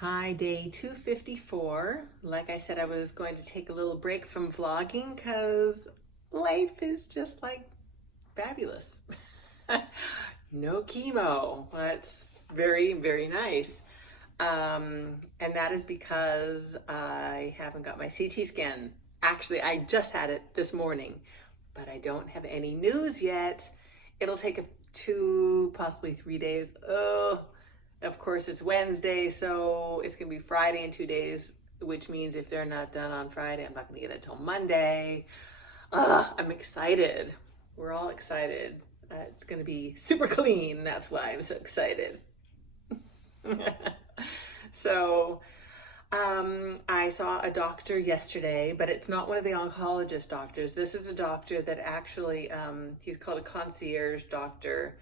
Hi, day 254. Like I said, I was going to take a little break from vlogging because life is just like fabulous. No chemo. That's very, very nice. And that is because I haven't got my CT scan. Actually, I just had it this morning, but I don't have any news yet. It'll take 2, possibly 3 days. Oh, of course, it's Wednesday, so it's going to be Friday in 2 days, which means if they're not done on Friday, I'm not going to get it till Monday. I'm excited. We're all excited. It's going to be super clean. That's why I'm so excited. So, I saw a doctor yesterday, but it's not one of the oncologist doctors. This is a doctor that actually, he's called a concierge doctor.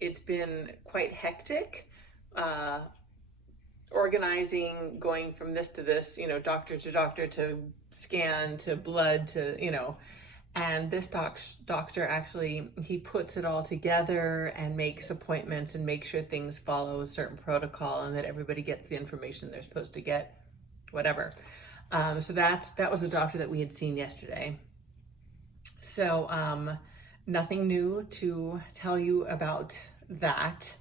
It's been quite hectic, uh, organizing, going from this to this, doctor to doctor to scan to blood to, and this doctor actually, he puts it all together and makes appointments and makes sure things follow a certain protocol and that everybody gets the information they're supposed to get, whatever. So that was a doctor that we had seen yesterday. So nothing new to tell you about that.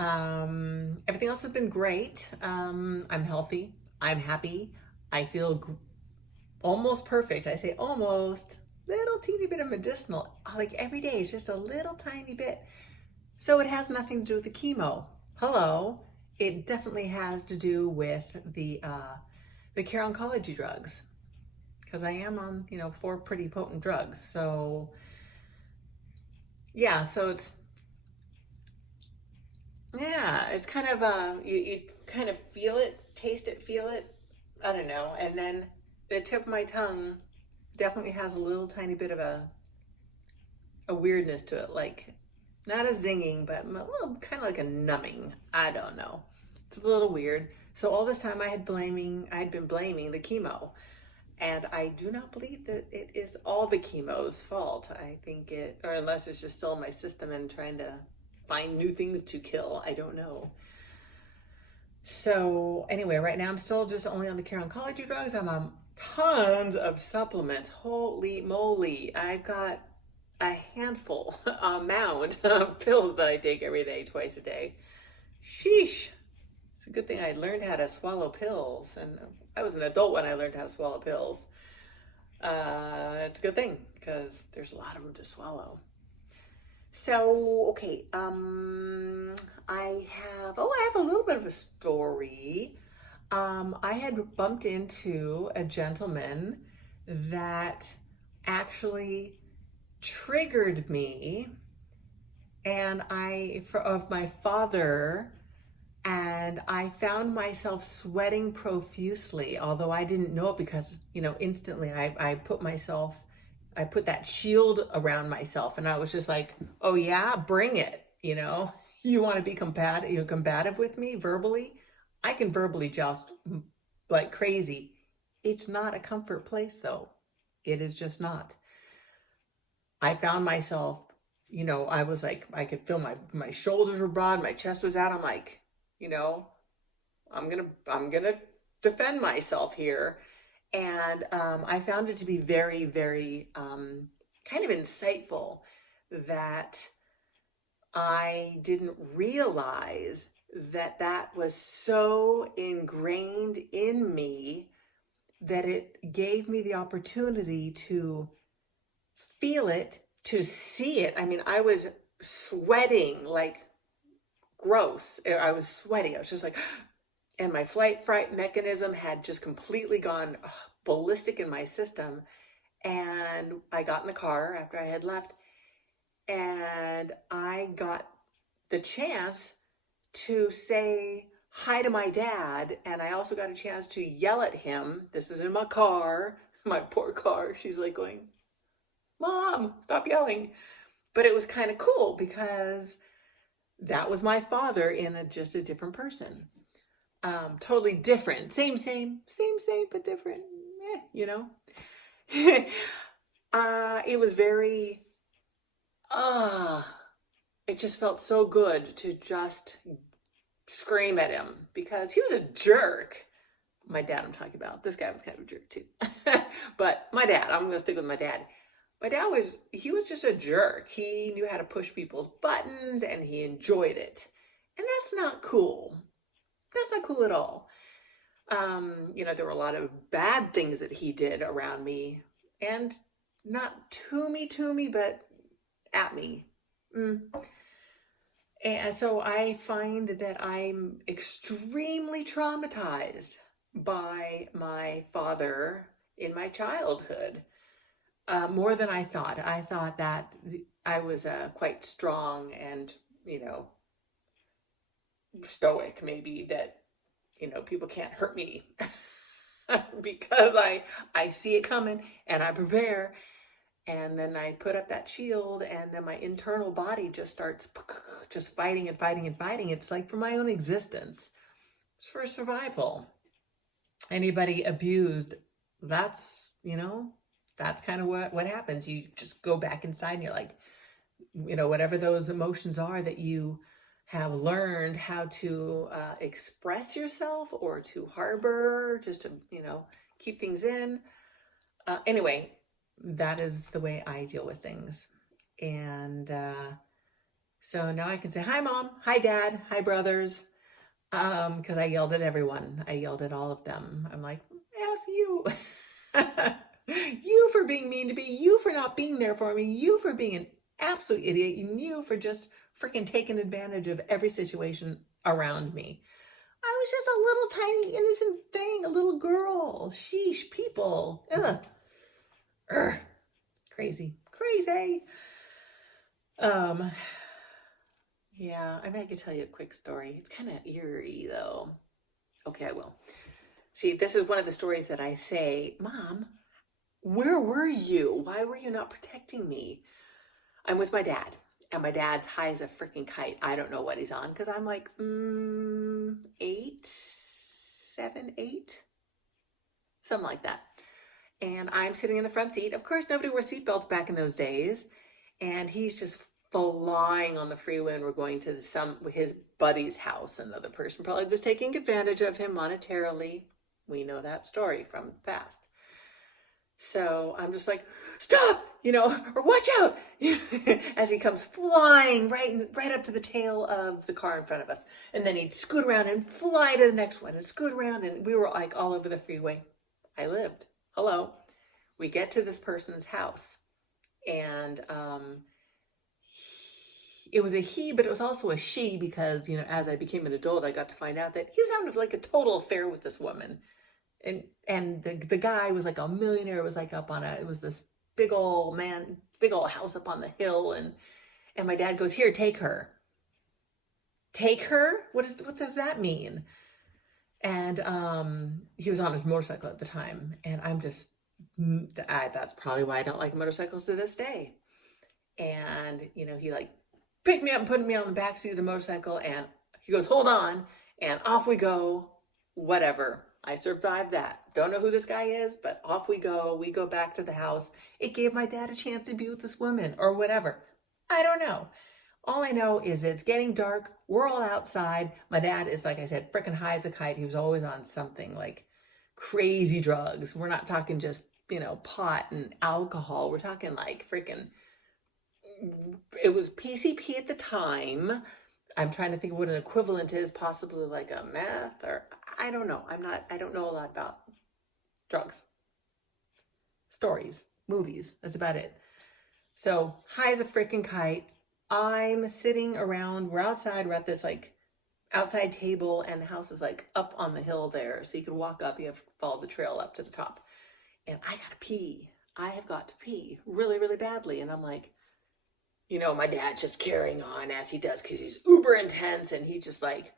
Everything else has been great. I'm healthy. I'm happy. I feel almost perfect. I say almost. Little teeny bit of medicinal. Like every day is just a little tiny bit. So it has nothing to do with the chemo. Hello. It definitely has to do with the care oncology drugs, because I am on 4 pretty potent drugs. So yeah, so it's kind of you kind of feel it, taste it, feel it. I don't know. And then the tip of my tongue definitely has a little tiny bit of a weirdness to it, like not a zinging, but a little kind of like a numbing. I don't know. It's a little weird. So all this time I had been blaming the chemo. And I do not believe that it is all the chemo's fault. I think or unless it's just still in my system and trying to find new things to kill. I don't know. So anyway, right now I'm still just only on the care oncology drugs. I'm on tons of supplements. Holy moly. I've got a handful, a mound of pills that I take every day, twice a day. Sheesh. It's a good thing I learned how to swallow pills. And I was an adult when I learned how to swallow pills. It's a good thing because there's a lot of them to swallow. So, okay, I have a little bit of a story. I had bumped into a gentleman that actually triggered me, and of my father, and I found myself sweating profusely, although I didn't know it because, instantly I put that shield around myself, and I was just like, oh yeah, bring it, You want to be combative with me verbally? I can verbally joust like crazy. It's not a comfort place though. It is just not. I found myself, I was like, I could feel my shoulders were broad, my chest was out. I'm like, you know, I'm gonna defend myself here. And I found it to be very, very kind of insightful that I didn't realize that was so ingrained in me that it gave me the opportunity to feel it, to see it. I mean, I was sweating like gross. I was sweating. I was just like, and my flight fright mechanism had just completely gone ballistic in my system. And I got in the car after I had left, and I got the chance to say hi to my dad. And I also got a chance to yell at him. This is in my car, my poor car. She's like going, Mom, stop yelling. But it was kind of cool because that was my father in just a different person. Totally different. Same, but different. You know? It was very, it just felt so good to just scream at him because he was a jerk. My dad I'm talking about. This guy was kind of a jerk too. But my dad, I'm going to stick with my dad. My dad he was just a jerk. He knew how to push people's buttons and he enjoyed it. And that's not cool. That's not cool at all. There were a lot of bad things that he did around me, and not to me, but at me. And so I find that I'm extremely traumatized by my father in my childhood, more than I thought. I thought that I was quite strong and, stoic, maybe, that people can't hurt me because I see it coming and I prepare, and then I put up that shield, and then my internal body just starts just fighting and fighting and fighting. It's like for my own existence. It's for survival. Anybody abused, that's kind of what happens. You just go back inside and you're like, whatever those emotions are that you have learned how to express yourself or to harbor, just to, keep things in. Anyway, that is the way I deal with things. And so now I can say, hi, Mom. Hi, Dad. Hi, brothers. Because I yelled at everyone. I yelled at all of them. I'm like, F you. You for being mean to me. You for not being there for me. You for being an absolute idiot. And you for just freaking taking advantage of every situation around me. I was just a little tiny innocent thing, a little girl. Sheesh, people. Ugh. Urgh. Crazy. Yeah, I mean, I could tell you a quick story. It's kind of eerie though. Okay, I will. See, this is one of the stories that I say, Mom, where were you? Why were you not protecting me? I'm with my dad. And my dad's high as a freaking kite. I don't know what he's on because I'm like 7, 8, something like that. And I'm sitting in the front seat. Of course, nobody wore seatbelts back in those days. And he's just flying on the freeway, and we're going to his buddy's house. Another person probably was taking advantage of him monetarily. We know that story from the past. So I'm just like, stop, or watch out, as he comes flying right up to the tail of the car in front of us. And then he'd scoot around and fly to the next one and scoot around. And we were like all over the freeway. I lived. Hello. We get to this person's house, and it was a he, but it was also a she, because, as I became an adult, I got to find out that he was having like a total affair with this woman. And the guy was like a millionaire. It was like it was this big old house up on the hill. And my dad goes, here, take her. Take her? What does that mean? And he was on his motorcycle at the time. And that's probably why I don't like motorcycles to this day. And, he like picked me up and put me on the back seat of the motorcycle. And he goes, hold on. And off we go. Whatever. I survived that. Don't know who this guy is, but off we go. We go back to the house. It gave my dad a chance to be with this woman or whatever. I don't know. All I know is it's getting dark. We're all outside. My dad is, like I said, freaking high as a kite. He was always on something like crazy drugs. We're not talking just, pot and alcohol. We're talking like freaking, it was PCP at the time. I'm trying to think of what an equivalent is, possibly like a meth, or I don't know. I don't know a lot about drugs, stories, movies. That's about it. So high as a freaking kite. I'm sitting around, we're outside, we're at this like outside table, and the house is like up on the hill there. So you can walk up, you have to follow the trail up to the top. And I gotta pee. I have got to pee really, really badly. And I'm like, my dad's just carrying on as he does, because he's uber intense, and he's just like,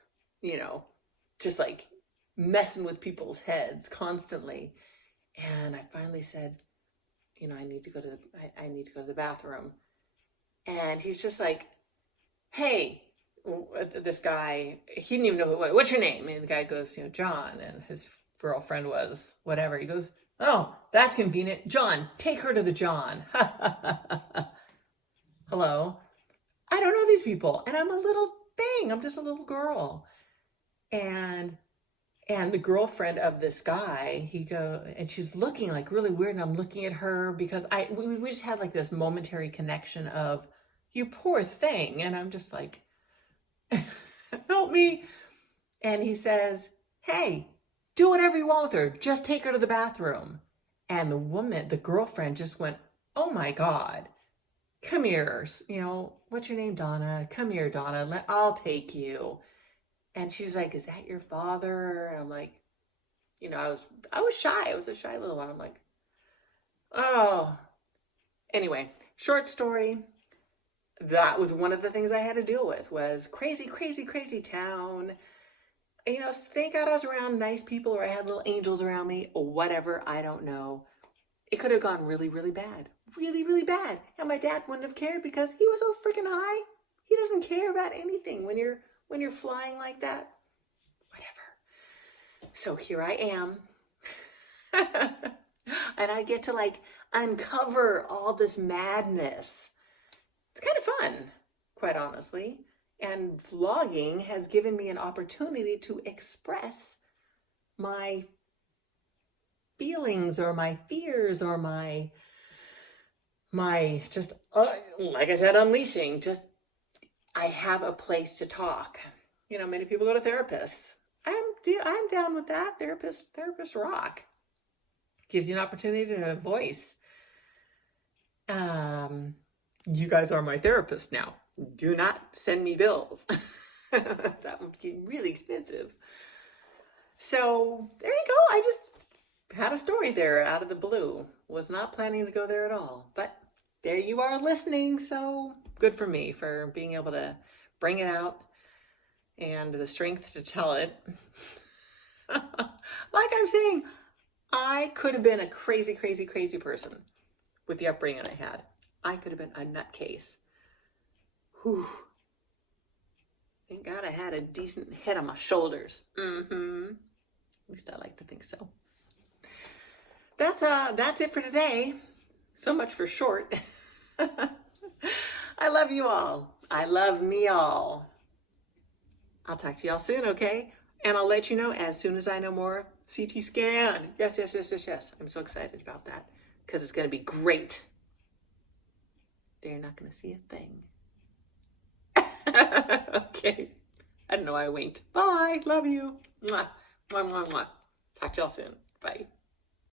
just like messing with people's heads constantly. And I finally said, I need to go to the bathroom. And he's just like, hey, this guy, he didn't even know what's your name? And the guy goes, John, and his girlfriend was whatever. He goes, oh, that's convenient. John, take her to the John. Hello. I don't know these people, and I'm a little thing. I'm just a little girl. And the girlfriend of this guy, and she's looking like really weird, and I'm looking at her because we just had like this momentary connection of, you poor thing, and I'm just like, help me. And he says, hey, do whatever you want with her, just take her to the bathroom. And the girlfriend just went, oh my God, come here, what's your name, Donna? Come here, Donna, I'll take you. And she's like, is that your father? And I'm like, I was shy. I was a shy little one. I'm like, oh. Anyway, short story. That was one of the things I had to deal with, was crazy, crazy, crazy town. Thank God I was around nice people, or I had little angels around me, or whatever. I don't know. It could have gone really, really bad. Really, really bad. And my dad wouldn't have cared because he was so freaking high. He doesn't care about anything when you're flying like that. Whatever. So here I am. And I get to like uncover all this madness. It's kind of fun, quite honestly. And vlogging has given me an opportunity to express my feelings or my fears or my just, like I said, unleashing. Just, I have a place to talk. Many people go to therapists. I'm down with that. Therapists rock. Gives you an opportunity to voice. You guys are my therapist now. Do not send me bills. That would be really expensive. So there you go. I just had a story there out of the blue. Was not planning to go there at all. But there you are listening. So good for me for being able to bring it out and the strength to tell it. Like I'm saying, I could have been a crazy, crazy, crazy person with the upbringing I had. I could have been a nutcase. Whew. Thank God I had a decent head on my shoulders. At least I like to think so. That's it for today. So much for short. I love you all. I love me all. I'll talk to y'all soon, okay? And I'll let you know as soon as I know more. CT scan. Yes. I'm so excited about that because it's going to be great. They're not going to see a thing. Okay. I don't know why I winked. Bye. Love you. Mwah. Mwah, mwah, mwah. Talk to y'all soon. Bye.